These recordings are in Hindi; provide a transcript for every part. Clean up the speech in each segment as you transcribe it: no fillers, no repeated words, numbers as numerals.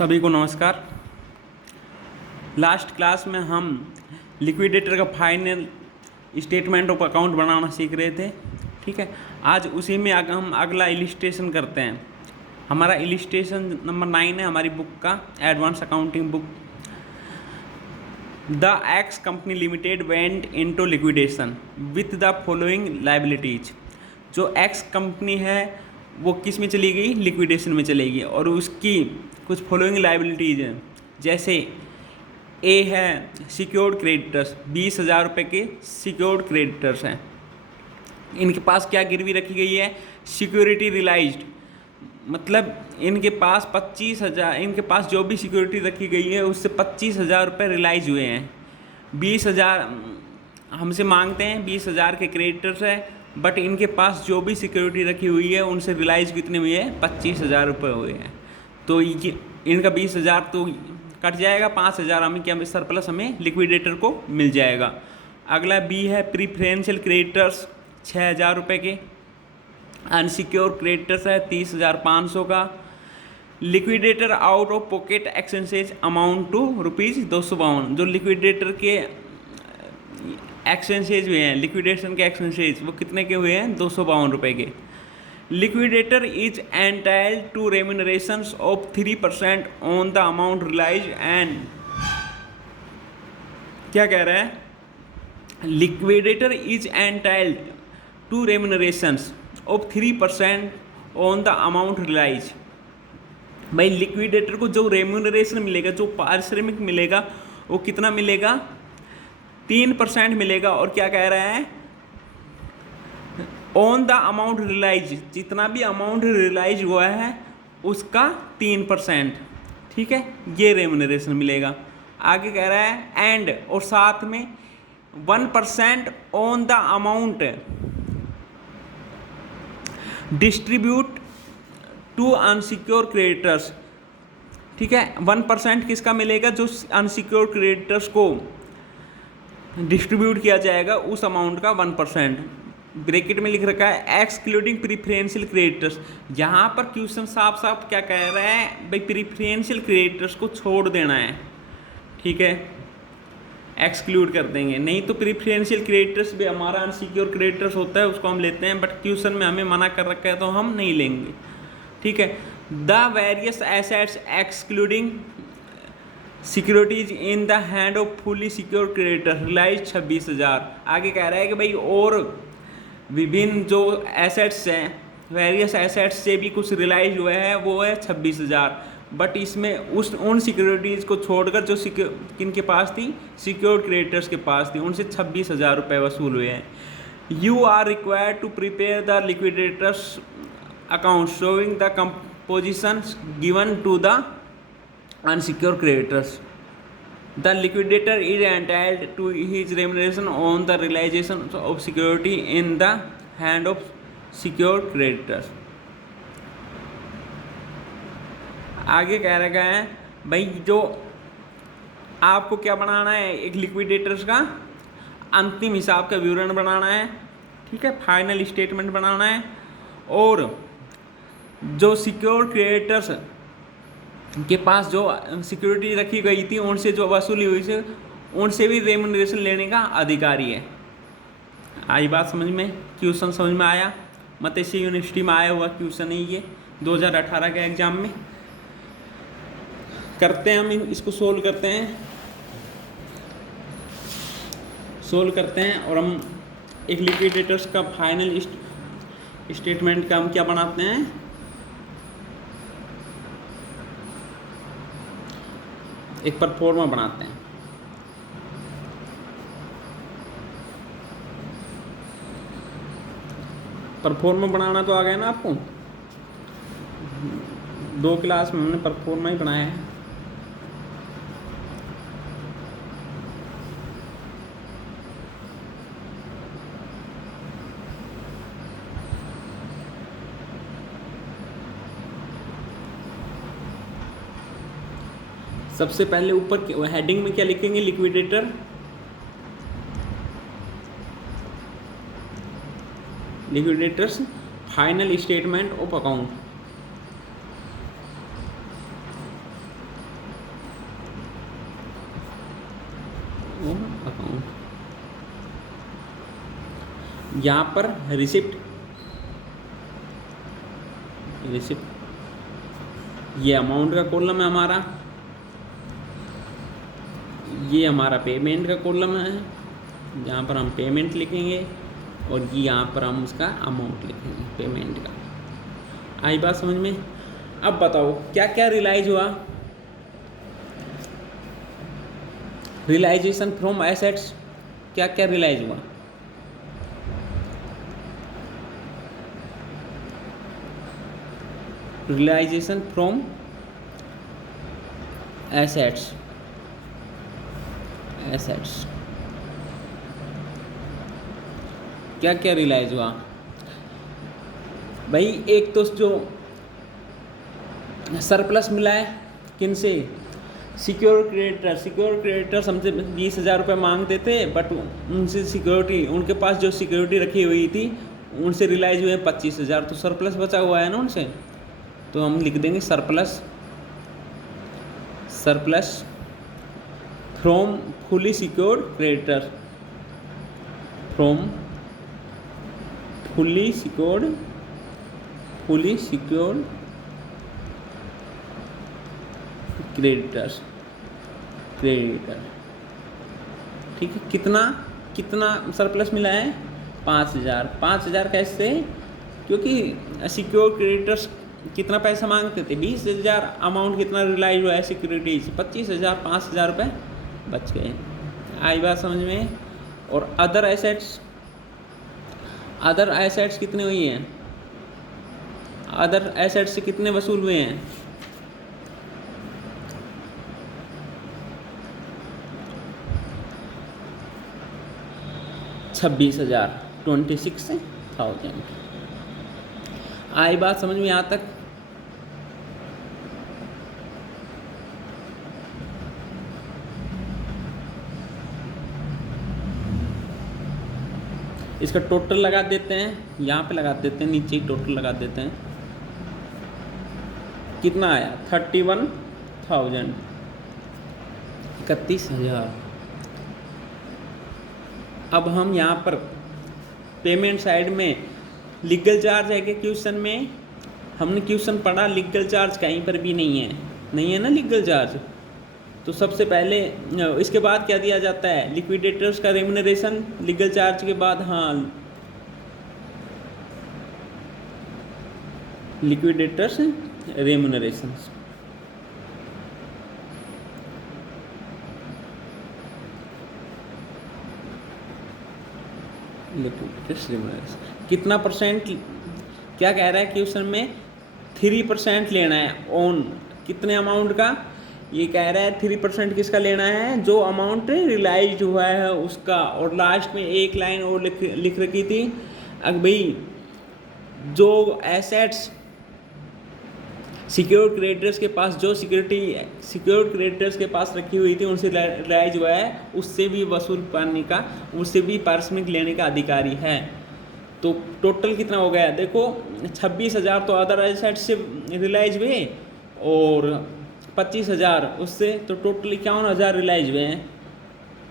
सभी को नमस्कार। लास्ट क्लास में हम लिक्विडेटर का फाइनल स्टेटमेंट ऑफ अकाउंट बनाना सीख रहे थे। ठीक है, आज उसी में हम अगला इलिस्ट्रेशन करते हैं। हमारा इलिस्ट्रेशन नंबर 9 है हमारी बुक का, advance accounting book. The x company limited went into liquidation with the following liabilities. जो एक्स कंपनी है वो किस में चली गई? लिक्विडेशन में चली गई, और उसकी कुछ फॉलोइंग लाइबिलिटीज हैं। जैसे ए है सिक्योर्ड क्रेडिटर्स, 20,000 रुपये के सिक्योर्ड क्रेडिटर्स हैं। इनके पास क्या गिरवी रखी गई है? सिक्योरिटी रिलाइज्ड, मतलब इनके पास 25,000, इनके पास जो भी सिक्योरिटी रखी गई है उससे 25,000 रुपये रिलाइज हुए हैं। 20,000 हमसे मांगते हैं, 20,000 के क्रेडिटर्स है, बट इनके पास जो भी सिक्योरिटी रखी हुई है उनसे रिलाइज कितने हुए हैं? 25,000 रुपये हुए हैं। तो ये इनका 20,000 तो कट जाएगा, 5,000 हमें क्या सरप्लस हमें लिक्विडेटर को मिल जाएगा। अगला बी है प्रीफरेंशियल क्रेडिटर्स, 6,000 रुपये के। अनसिक्योर क्रेडिटर्स है 30,500 का। Liquidator out of pocket exchange amount to ₹252। जो लिक्विडेटर के एक्सचेंजेज हुए हैं, लिक्विडेशन के एक्सचेंजेज, वो कितने के हुए हैं? 252 रुपये के। Liquidator is entitled to remuneration of 3% on the amount realise and, क्या कह रहा है? Liquidator is entitled to remuneration of 3% on the amount realise. भाई लिक्विडेटर को जो रेम्यूनरेशन मिलेगा, जो पारिश्रमिक मिलेगा, वो कितना मिलेगा? 3% मिलेगा। और क्या कह रहा है? ऑन द अमाउंट रिलाइज, जितना भी अमाउंट रिलाइज हुआ है उसका 3%, ठीक है, ये रेम्यूनरेशन मिलेगा। आगे कह रहा है एंड, और साथ में 1% on the amount distribute to unsecure creditors. ठीक है, 1% किसका मिलेगा? जो अनसिक्योर क्रेडिटर्स को डिस्ट्रीब्यूट किया जाएगा उस अमाउंट का 1%। ब्रैकेट में लिख रखा है एक्सक्लूडिंग प्रीफरेंशियल क्रेडिटर्स। यहाँ पर क्वेश्चन साफ साफ क्या कह रहा है? भाई प्रीफरेंशियल क्रेडिटर्स को छोड़ देना है, ठीक है, एक्सक्लूड कर देंगे। नहीं तो प्रीफरेंशियल क्रेडिटर्स भी हमारा अनसिक्योर क्रेडिटर्स होता है, उसको हम लेते हैं, बट क्वेश्चन में हमें मना कर रखा है तो हम नहीं लेंगे। ठीक है, the various assets excluding securities in the hand of fully secure creditor realise 26,000। आगे कह रहा है कि भाई और विभिन्न जो एसेट्स हैं, वेरियस एसेट्स से भी कुछ रिलाइज हुआ है, वो है 26,000। बट इसमें उन सिक्योरिटीज़ को छोड़कर जो किनके पास थी? सिक्योर्ड क्रेडिटर्स के पास थी, उनसे 26,000 रुपये वसूल हुए हैं। You are required to prepare the liquidators account showing the composition given to the unsecure creditors. The liquidator is entitled to his remuneration on the realization of security in the hand of secured creditors। आगे कह रखा है भाई जो आपको क्या बनाना है? एक लिक्विडेटर्स का अंतिम हिसाब का विवरण बनाना है, ठीक है, फाइनल स्टेटमेंट बनाना है। और जो सिक्योर्ड क्रेडिटर्स के पास जो सिक्योरिटी रखी गई थी उनसे जो वसूली हुई थी उनसे भी रेम्यूनरेशन लेने का अधिकारी है। आई बात समझ में? क्वेश्चन समझ में आया? मतेसी यूनिवर्सिटी में आया हुआ क्वेश्चन है ये, 2018 के एग्जाम में। करते हैं हम इसको सोल्व करते हैं और हम एक लिक्विडेटर्स का फाइनल स्टेटमेंट का हम क्या बनाते हैं? एक परफॉर्मा बनाते हैं। परफॉर्मा बनाना तो आ गया ना आपको? 2 क्लास में हमने परफॉर्मा ही बनाया है। सबसे पहले ऊपर हेडिंग में क्या लिखेंगे? Liquidator liquidators final statement of account. Own account. यहाँ पर रिसिप्ट ये अमाउंट का कॉलम है हमारा, ये हमारा पेमेंट का कॉलम है, जहाँ पर हम पेमेंट लिखेंगे, और ये यहाँ पर हम उसका अमाउंट लिखेंगे पेमेंट का। आई बात समझ में? अब बताओ क्या क्या रियलाइज हुआ। रियलाइजेशन फ्रॉम एसेट्स, क्या क्या रियलाइज हुआ? रियलाइजेशन फ्रॉम एसेट्स, क्या क्या रियलाइज हुआ भाई? एक तो जो सरप्लस मिला है किन से? सिक्योर क्रेडिटर्स हमसे 20,000 रुपये मांगते थे, बट उनसे सिक्योरिटी, उनके पास जो सिक्योरिटी रखी हुई थी उनसे रियलाइज हुए 25,000, तो सरप्लस बचा हुआ है ना उनसे, तो हम लिख देंगे surplus from fully secured creditors, from fully secured creditor. ठीक है, कितना सरप्लस मिला है? 5,000 कैसे? क्योंकि सिक्योर क्रेडिटर्स कितना पैसा मांगते थे? 20,000। अमाउंट कितना रियलाइज हुआ है सिक्योरिटी से? 25,000, 5,000 रुपये बच गए। आई बात समझ में? और अदर एसेट्स कितने हुई हैं? अदर एसेट्स से कितने वसूल हुए हैं? 26,000, 26,000। आई बात समझ में यहाँ तक? इसका टोटल लगा देते हैं, यहाँ पे लगा देते हैं, नीचे ही टोटल लगा देते हैं। कितना आया? 31,000, 31,000। अब हम यहाँ पर पेमेंट साइड में लीगल चार्ज है कि क्वेश्चन में? हमने क्वेश्चन पढ़ा, लीगल चार्ज कहीं पर भी नहीं है ना लीगल चार्ज। तो सबसे पहले इसके बाद क्या दिया जाता है? लिक्विडेटर्स का रेम्यूनरेशन लीगल चार्ज के बाद। हाँ, लिक्विडेटर्स रेम्यूनरेशन। कितना परसेंट? क्या कह रहा है क्वेश्चन में? 3% लेना है ऑन कितने अमाउंट का? ये कह रहा है 3% किसका लेना है? जो अमाउंट रियलाइज हुआ है उसका। और लास्ट में एक लाइन और लिख रखी थी, अब भाई जो एसेट्स सिक्योर क्रेडिटर्स के पास, जो सिक्योर क्रेडिटर्स के पास रखी हुई थी उनसे रियलाइज हुआ है, उससे भी वसूल पाने का, उससे भी पारिश्रमिक लेने का अधिकारी है। तो टोटल कितना हो गया? देखो 26,000 तो अदर एसेट्स से रियलाइज हुए, और 25,000 उससे, तो टोटल 51,000 रियलाइज हुए हैं।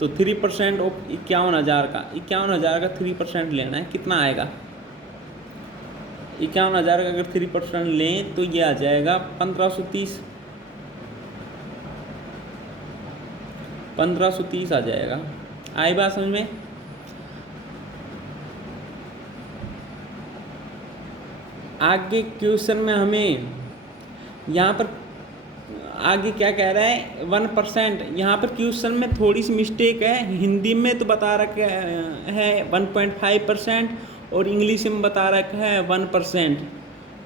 तो 3% ऑफ 51,000 का 3% लेना है। कितना आएगा? 51,000 का अगर 3% लें तो ये आ जाएगा 1530 आ जाएगा। आई बात समझ में? आगे क्वेश्चन में हमें यहाँ पर आगे क्या कह रहा है? 1%। यहाँ पर क्वेश्चन में थोड़ी सी मिस्टेक है, हिंदी में तो बता रखा है 1.5% और इंग्लिश में बता रखा है 1%।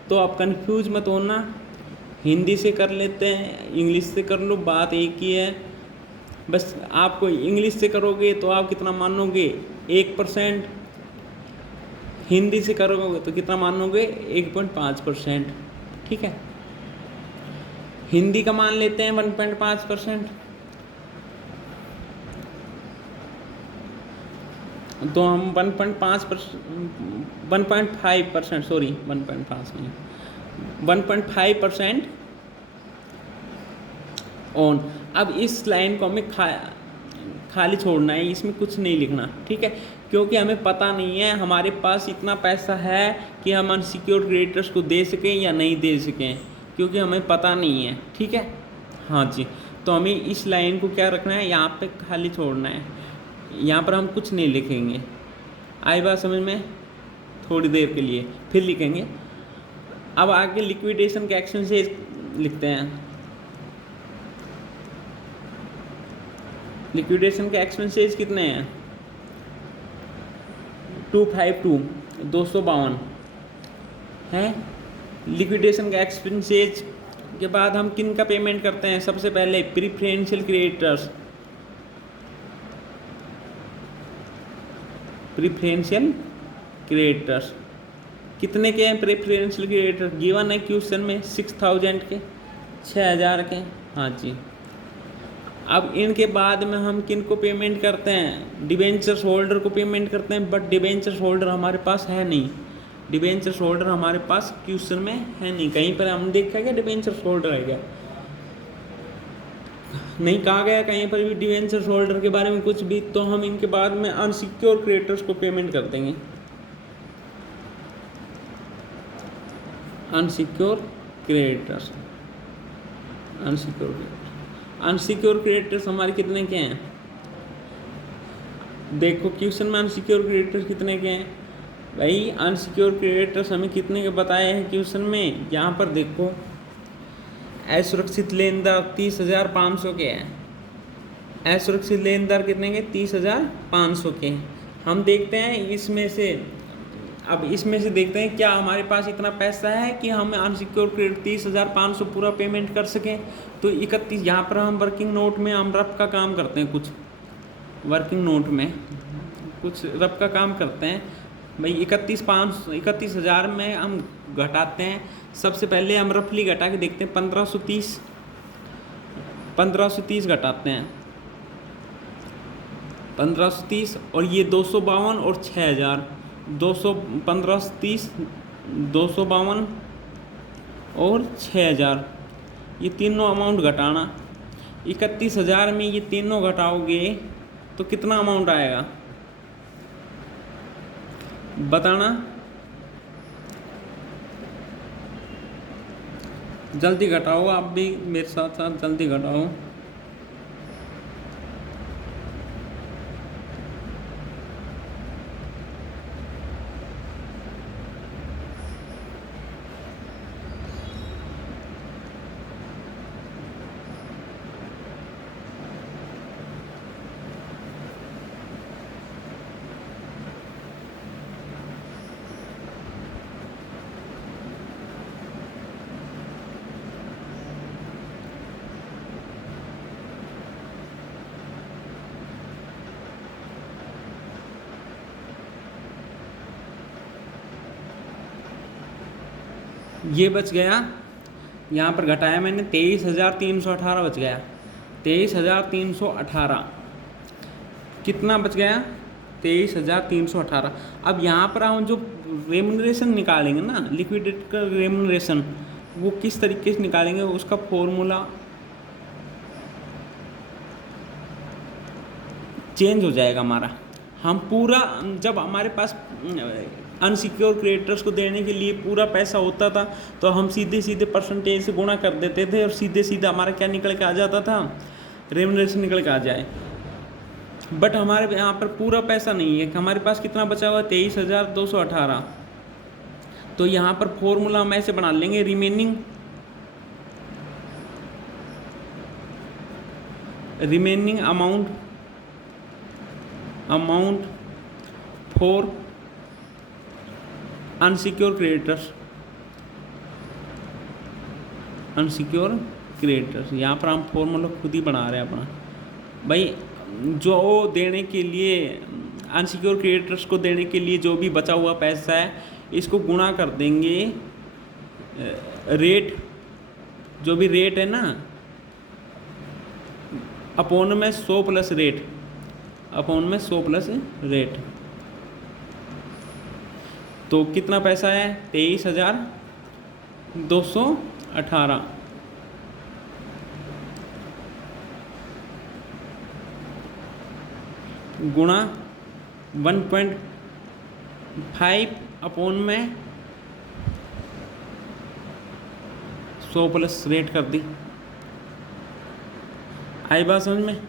तो आप कंफ्यूज मत होना, हिंदी से कर लेते हैं, इंग्लिश से कर लो, बात एक ही है। बस आपको इंग्लिश से करोगे तो आप कितना मानोगे? 1%। हिंदी से करोगे तो कितना मानोगे? 1.5%। ठीक है, हिंदी का मान लेते हैं 1.5%। तो हम 1.5%, सॉरी 1.5 नहीं, 1.5% ऑन। अब इस लाइन को हमें खाली छोड़ना है, इसमें कुछ नहीं लिखना, ठीक है, क्योंकि हमें पता नहीं है हमारे पास इतना पैसा है कि हम अनसिक्योर्ड क्रेडिटर्स को दे सकें या नहीं दे सकें, क्योंकि हमें पता नहीं है, ठीक है। हाँ जी, तो हमें इस लाइन को क्या रखना है, यहाँ पे खाली छोड़ना है, यहाँ पर हम कुछ नहीं लिखेंगे। आई बात समझ में? थोड़ी देर के लिए फिर लिखेंगे। अब आगे लिक्विडेशन के एक्शन से लिखते हैं। लिक्विडेशन के एक्सपेंसेस कितने हैं? 252 हैं। लिक्विडेशन के एक्सपेंसेस के बाद हम किन का पेमेंट करते हैं? सबसे पहले प्रीफरेंशियल क्रेडिटर्स, प्रीफरेंशियल क्रेडिटर्स कितने के हैं? प्रेफरेंशियल क्रेडिटर गिवन है क्वेश्चन में 6000 के, 6000 के। हाँ जी। अब इनके बाद में हम किन को पेमेंट करते हैं? डिबेंचर्स होल्डर को पेमेंट करते हैं, बट डिबेंचर्स होल्डर हमारे पास है नहीं, डिबेंचर्स होल्डर हमारे पास क्वेश्चन में है नहीं। कहीं पर हम देखा क्या डिबेंचर्स होल्डर है क्या? नहीं कहा गया कहीं पर भी डिबेंचर्स होल्डर के बारे में कुछ भी। तो हम इनके बाद में अनसिक्योर क्रेडिटर्स को पेमेंट कर देंगे। अनसिक्योर क्रेडिटर्स, अनसिक्योर क्रेडिटर्स हमारे कितने के हैं? देखो क्वेश्चन में अनसिक्योर क्रेडिटर्स कितने के हैं भाई? अनसिक्योर क्रेडिटर्स हमें कितने के बताए हैं क्वेश्चन में? यहाँ पर देखो असुरक्षित लेनदार 30,500 के हैं। असुरक्षित लेनदार कितने के? 30,500 के। हम देखते हैं इसमें से, अब इसमें से देखते हैं क्या हमारे पास इतना पैसा है कि हम अनसिक्योर क्रेडिट 30,500 पूरा पेमेंट कर सकें। तो 31 यहाँ पर हम वर्किंग नोट में हम रफ का काम करते हैं, कुछ वर्किंग नोट में कुछ रफ का काम करते हैं भाई। 31,000 में हम घटाते हैं। सबसे पहले हम रफली घटा के देखते हैं, 1530 घटाते हैं, 1530 और ये 252 और 6000, 1530, 252 और 6000, ये तीनों अमाउंट घटाना। 31,000 में ये तीनों घटाओगे तो कितना अमाउंट आएगा बताना, जल्दी घटाओ, आप भी मेरे साथ साथ जल्दी घटाओ। ये बच गया, यहाँ पर घटाया मैंने 23,318 बच गया। 23,318 कितना बच गया? 23,318। अब यहाँ पर हम जो रेम्युनरेशन निकालेंगे ना, लिक्विडेट का रेम्युनरेशन, वो किस तरीके से निकालेंगे? उसका फॉर्मूला चेंज हो जाएगा हमारा। हम पूरा, जब हमारे पास अनसिक्योर क्रेडिटर्स को देने के लिए पूरा पैसा होता था तो हम सीधे सीधे परसेंटेज से गुणा कर देते थे और सीधे सीधे हमारा क्या निकल के आ जाता था? रेम्युनरेशन निकल के आ जाए। बट हमारे यहाँ पर पूरा पैसा नहीं है। हमारे पास कितना बचा हुआ है? 23,218। तो यहाँ पर फॉर्मूला हम ऐसे बना लेंगे, remaining amount for unsecure creditors. यहाँ पर हम फॉर्मूला खुद ही बना रहे हैं अपना भाई। जो देने के लिए अनसिक्योर क्रेडिटर्स को देने के लिए जो भी बचा हुआ पैसा है, इसको गुणा कर देंगे रेट, जो भी रेट है ना, अपॉन में 100 प्लस रेट, अपॉन में 100 प्लस रेट। तो कितना पैसा है? 23,218। गुणा 1.5 अपॉन में 100 प्लस रेट कर दी। आई बात समझ में?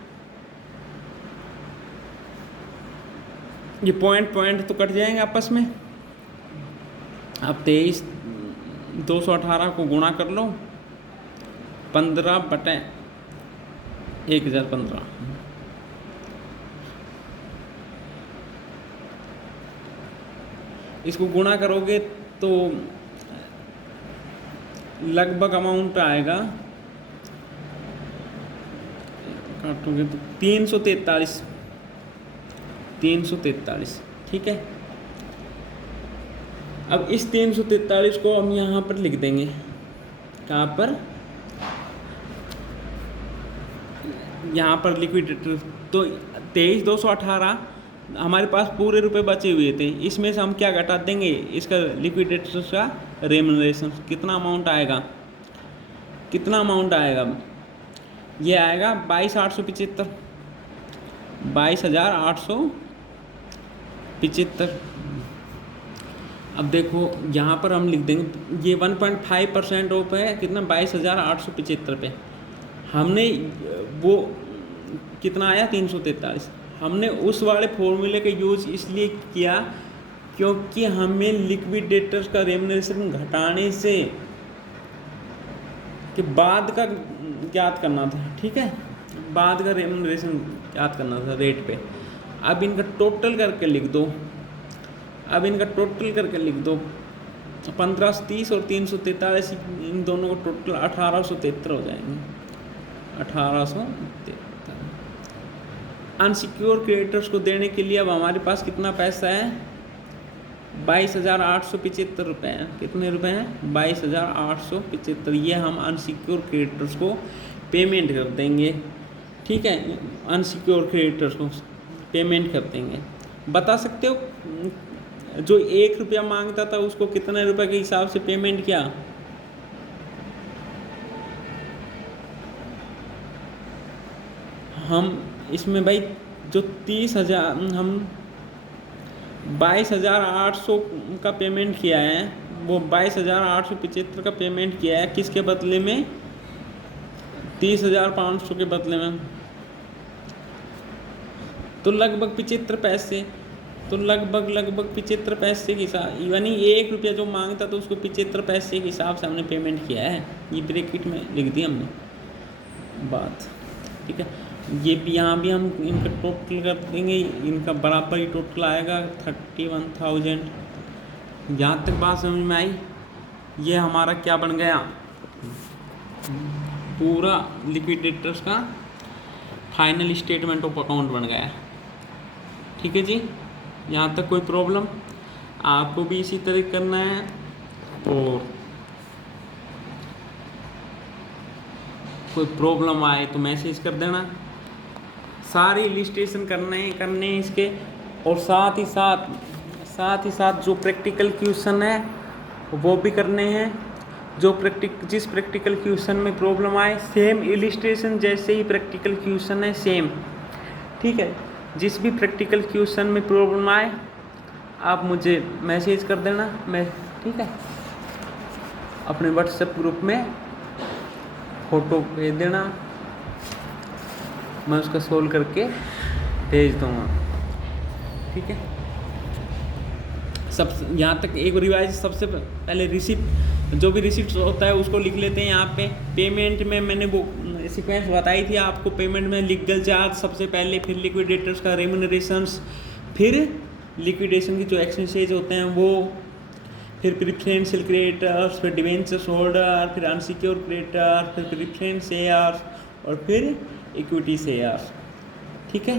ये पॉइंट तो कट जाएंगे आपस में। अब 23,218 को गुणा कर लो 15/1015। इसको गुणा करोगे तो लगभग अमाउंट आएगा, काटोगे तो 343। ठीक है। अब इस 343 को हम यहाँ पर लिख देंगे। कहाँ पर? यहाँ पर लिक्विडेटर। तो 23,218 हमारे पास पूरे रुपए बचे हुए थे, इसमें से हम क्या घटा देंगे? इसका लिक्विडेटर का रेम्युनरेशन कितना अमाउंट आएगा? ये आएगा 22,875, 22,875। अब देखो यहाँ पर हम लिख देंगे ये 1.5% ऑफ है, कितना? 22,875 पे। हमने वो कितना आया? 343। हमने उस वाले फॉर्मूले का यूज इसलिए किया क्योंकि हमें लिक्विडेटर्स का रेम्युनरेशन घटाने से कि बाद का ज्ञात करना था। ठीक है, बाद का रेम्युनरेशन ज्ञात करना था रेट पे। अब इनका टोटल करके लिख दो। 1530 और 343, इन दोनों को टोटल 1873 हो जाएंगे। 1873। अनसिक्योर क्रेडिटर्स को देने के लिए अब हमारे पास कितना पैसा है? 22,875 रुपये हैं। कितने रुपए हैं? 22,875। ये हम अनसिक्योर क्रेडिटर्स को पेमेंट कर देंगे। ठीक है, अनसिक्योर क्रेडिटर्स को पेमेंट कर देंगे। बता सकते हो जो 1 रुपया मांगता था उसको कितने रुपए के हिसाब से पेमेंट किया? हम इसमें भाई जो 30,000 हम 22,800 का पेमेंट किया है, वो 22,875 का पेमेंट किया है। किसके बदले में? 30,500 के बदले में। तो लगभग 75 पैसे। तो लगभग 75 पैसे के हिसाब, यानी 1 रुपया जो मांगता तो उसको 75 पैसे के हिसाब से हमने पेमेंट किया है। ये ब्रैकेट में लिख दी हमने बात। ठीक है, ये भी यहाँ भी हम इनका टोटल कर देंगे, इनका बराबर ही टोटल आएगा 31,000। यहाँ तक बात समझ में आई? ये हमारा क्या बन गया? पूरा लिक्विडेटर्स का फाइनल स्टेटमेंट ऑफ अकाउंट बन गया। ठीक है जी, यहाँ तक कोई प्रॉब्लम? आपको भी इसी तरह करना है और कोई प्रॉब्लम आए तो मैसेज कर देना। सारे इलिस्ट्रेशन करने इसके, और साथ ही साथ जो प्रैक्टिकल क्वेश्चन है वो भी करने हैं। जिस प्रैक्टिकल क्वेश्चन में प्रॉब्लम आए, सेम इलिस्ट्रेशन जैसे ही प्रैक्टिकल क्वेश्चन है, सेम। ठीक है, जिस भी प्रैक्टिकल क्वेश्चन में प्रॉब्लम आए आप मुझे मैसेज कर देना। ठीक है, अपने व्हाट्सएप ग्रुप में फ़ोटो भेज देना, मैं उसका सोल्व करके भेज दूँगा। ठीक है, सब यहाँ तक एक रिवाइज। सबसे पहले रिसिप्ट, जो भी रिसिप्ट होता है उसको लिख लेते हैं। यहाँ पे पेमेंट में मैंने वो सीक्वेंस बताई थी आपको। पेमेंट में लीगल चार्ज सबसे पहले, फिर लिक्विडेटर्स का रेम्युनरेशंस, फिर लिक्विडेशन की जो एक्सपेंसेस होते हैं वो, फिर प्रेफरेंशियल क्रेडिटर्स, फिर डिवेंचर्स होल्डर, फिर अनसिक्योर क्रेडिटर, फिर प्रेफरेंस शेयर्स और फिर इक्विटी शेयर्स। ठीक है,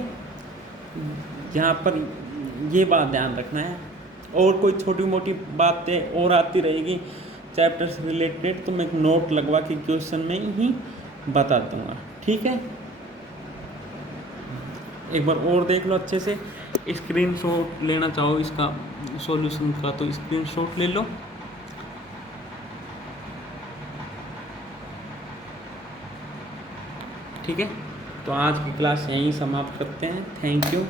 यहाँ पर ये बात ध्यान रखना है। और कोई छोटी मोटी बातें और आती रहेगी चैप्टर से रिलेटेड तो मैं एक नोट लगवा के क्वेश्चन में ही बता दूंगा। ठीक है, एक बार और देख लो अच्छे से। स्क्रीनशॉट लेना चाहो इसका सॉल्यूशन का तो स्क्रीनशॉट ले लो। ठीक है, तो आज की क्लास यहीं समाप्त करते हैं। Thank you.